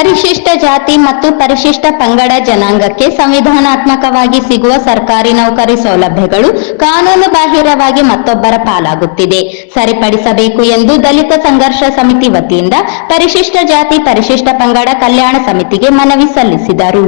ಪರಿಶಿಷ್ಟ ಜಾತಿ ಮತ್ತು ಪರಿಶಿಷ್ಟ ಪಂಗಡ ಜನಾಂಗಕ್ಕೆ ಸಂವಿಧಾನಾತ್ಮಕವಾಗಿ ಸಿಗುವ ಸರ್ಕಾರಿ ನೌಕರಿ ಸೌಲಭ್ಯಗಳು ಕಾನೂನು ಬಾಹಿರವಾಗಿ ಮತ್ತೊಬ್ಬರ ಪಾಲಾಗುತ್ತಿದೆ, ಸರಿಪಡಿಸಬೇಕು ಎಂದು ದಲಿತ ಸಂಘರ್ಷ ಸಮಿತಿ ವತಿಯಿಂದ ಪರಿಶಿಷ್ಟ ಜಾತಿ ಪರಿಶಿಷ್ಟ ಪಂಗಡ ಕಲ್ಯಾಣ ಸಮಿತಿಗೆ ಮನವಿ ಸಲ್ಲಿಸಿದರು.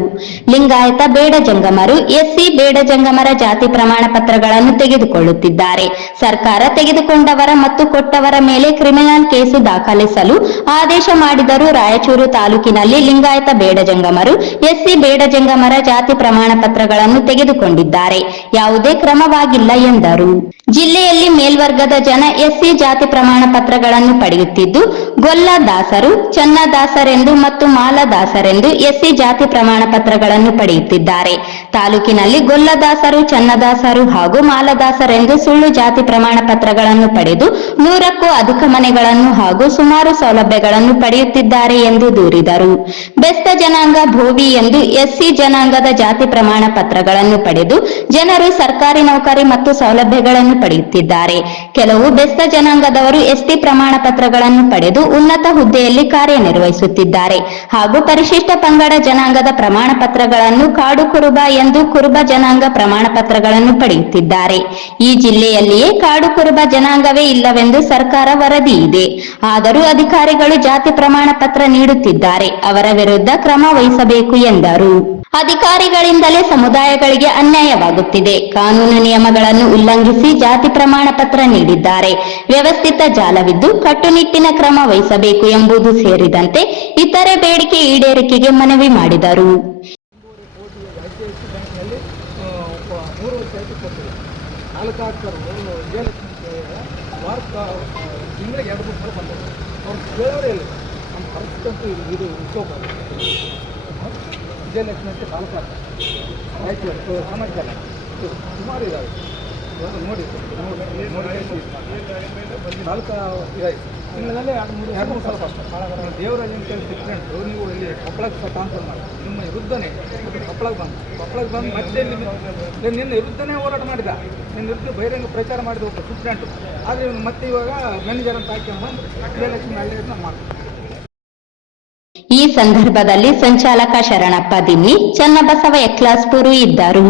ಲಿಂಗಾಯತ ಬೇಡ ಜಂಗಮರು ಎಸ್ಸಿ ಬೇಡ ಜಂಗಮರ ಜಾತಿ ಪ್ರಮಾಣ ಪತ್ರಗಳನ್ನು ತೆಗೆದುಕೊಳ್ಳುತ್ತಿದ್ದಾರೆ. ಸರ್ಕಾರ ತೆಗೆದುಕೊಂಡವರ ಮತ್ತು ಕೊಟ್ಟವರ ಮೇಲೆ ಕ್ರಿಮಿನಲ್ ಕೇಸು ದಾಖಲಿಸಲು ಆದೇಶ ಮಾಡಿದರೂ ರಾಯಚೂರು ತಾಲೂಕಿನಲ್ಲಿ ಲಿಂಗಾಯತ ಬೇಡ ಜಂಗಮರು ಎಸ್ಸಿ ಬೇಡ ಜಂಗಮರ ಜಾತಿ ಪ್ರಮಾಣ ಪತ್ರಗಳನ್ನು ತೆಗೆದುಕೊಂಡಿದ್ದಾರೆ. ಯಾವುದೇ ಕ್ರಮವಾಗಿಲ್ಲ ಎಂದರು. ಜಿಲ್ಲೆಯಲ್ಲಿ ಮೇಲ್ವರ್ಗದ ಜನ ಎಸ್ಸಿ ಜಾತಿ ಪ್ರಮಾಣ ಪತ್ರಗಳನ್ನು ಪಡೆಯುತ್ತಿದ್ದು, ಗೊಲ್ಲದಾಸರು, ಚನ್ನದಾಸರೆಂದು ಮತ್ತು ಮಾಲದಾಸರೆಂದು ಎಸ್ಸಿ ಜಾತಿ ಪ್ರಮಾಣ ಪತ್ರಗಳನ್ನು ಪಡೆಯುತ್ತಿದ್ದಾರೆ. ತಾಲೂಕಿನಲ್ಲಿ ಗೊಲ್ಲದಾಸರು, ಚನ್ನದಾಸರು ಹಾಗೂ ಮಾಲದಾಸರೆಂದು ಸುಳ್ಳು ಜಾತಿ ಪ್ರಮಾಣ ಪತ್ರಗಳನ್ನು ಪಡೆದು 100ಕ್ಕೂ ಅಧಿಕ ಮನೆಗಳನ್ನು ಹಾಗೂ ಸುಮಾರು ಸೌಲಭ್ಯಗಳನ್ನು ಪಡೆಯುತ್ತಿದ್ದಾರೆ ಎಂದು ದೂರಿದರು. ಬೆಸ್ತ ಜನಾಂಗ ಭೋವಿ ಎಂದು ಎಸ್ಸಿ ಜನಾಂಗದ ಜಾತಿ ಪ್ರಮಾಣ ಪತ್ರಗಳನ್ನು ಪಡೆದು ಜನರು ಸರ್ಕಾರಿ ನೌಕರಿ ಮತ್ತು ಸೌಲಭ್ಯಗಳನ್ನು ಪಡೆಯುತ್ತಿದ್ದಾರೆ. ಕೆಲವು ಬೆಸ್ತ ಜನಾಂಗದವರು ಎಸ್ಟಿ ಪ್ರಮಾಣ ಪತ್ರಗಳನ್ನು ಪಡೆದು ಉನ್ನತ ಹುದ್ದೆಯಲ್ಲಿ ಕಾರ್ಯನಿರ್ವಹಿಸುತ್ತಿದ್ದಾರೆ ಹಾಗೂ ಪರಿಶಿಷ್ಟ ಪಂಗಡ ಜನಾಂಗದ ಪ್ರಮಾಣ ಪತ್ರಗಳನ್ನು ಕಾಡು ಕುರುಬ ಎಂದು ಕುರುಬ ಜನಾಂಗ ಪ್ರಮಾಣ ಪತ್ರಗಳನ್ನು ಪಡೆಯುತ್ತಿದ್ದಾರೆ. ಈ ಜಿಲ್ಲೆಯಲ್ಲಿಯೇ ಕಾಡು ಕುರುಬ ಜನಾಂಗವೇ ಇಲ್ಲವೆಂದು ಸರ್ಕಾರ ವರದಿ ಇದೆ. ಆದರೂ ಅಧಿಕಾರಿಗಳು ಜಾತಿ ಪ್ರಮಾಣ ಪತ್ರ ನೀಡುತ್ತಿದ್ದಾರೆ. ಅವರ ವಿರುದ್ಧ ಕ್ರಮ ವಹಿಸಬೇಕು ಎಂದರು. ಅಧಿಕಾರಿಗಳಿಂದಲೇ ಸಮುದಾಯಗಳಿಗೆ ಅನ್ಯಾಯವಾಗುತ್ತಿದೆ. ಕಾನೂನು ನಿಯಮಗಳನ್ನು ಉಲ್ಲಂಘಿಸಿ ಜಾತಿ ಪ್ರಮಾಣ ಪತ್ರ ನೀಡಿದ್ದಾರೆ. ವ್ಯವಸ್ಥಿತ ಜಾಲವಿದ್ದು ಕಟ್ಟುನಿಟ್ಟಿನ ಕ್ರಮ ವಹಿಸಬೇಕು ಎಂಬುದು ಸೇರಿದಂತೆ ಇತರೆ ಬೇಡಿಕೆ ಈಡೇರಿಕೆಗೆ ಮನವಿ ಮಾಡಿದರು. ವಿಜಯಲಕ್ಷ್ಮಿ ಅಂತ ತಾಲೂಕು ರಾಯಚೂರು ಸಮಾಚಾರ ಸುಮಾರು ಇದ್ದಾವೆ ನೋಡಿ ತಾಲೂಕು ಇದಾಯ್ತು. ನಿಮ್ಮಲ್ಲೇ ಎರಡು ಮೂರು ಸಲ ಫಸ್ಟ್ ದೇವರಾಜ್ ಅಂತೇಳಿ ಸಿಕ್ರೆಂಟು ನೀವು ಇಲ್ಲಿ ಕೊಪ್ಪಳಕ್ಕೆ ಟ್ರಾನ್ಸ್ಫರ್ ಮಾಡಿ ನಿಮ್ಮ ವಿರುದ್ಧನೇ ಕೊಪ್ಪಳಕ್ಕೆ ಬಂದು ಮತ್ತೆ ನಿನ್ನ ವಿರುದ್ಧನೇ ಹೋರಾಟ ಮಾಡಿದ, ನಿನ್ನ ವಿರುದ್ಧ ಬಹಿರಂಗ ಪ್ರಚಾರ ಮಾಡಿದ ಒಬ್ಬ ಸಿಕ್ರೆಂಟು. ಆದರೆ ಮತ್ತೆ ಇವಾಗ ಮ್ಯಾನೇಜರ್ ಅಂತ ಹಾಕೊಂಡು ಬಂದು ವಿಜಯಲಕ್ಷ್ಮಿ ಹಳ್ಳಿಯನ್ನು ಮಾಡ್ತಾರೆ. ಈ ಸಂದರ್ಭದಲ್ಲಿ ಸಂಚಾಲಕ ಶರಣಪ್ಪ ದಿನ್ನಿ, ಚನ್ನಬಸವ ಎಕ್ಲಾಸ್ಪುರು ಇದ್ದರು.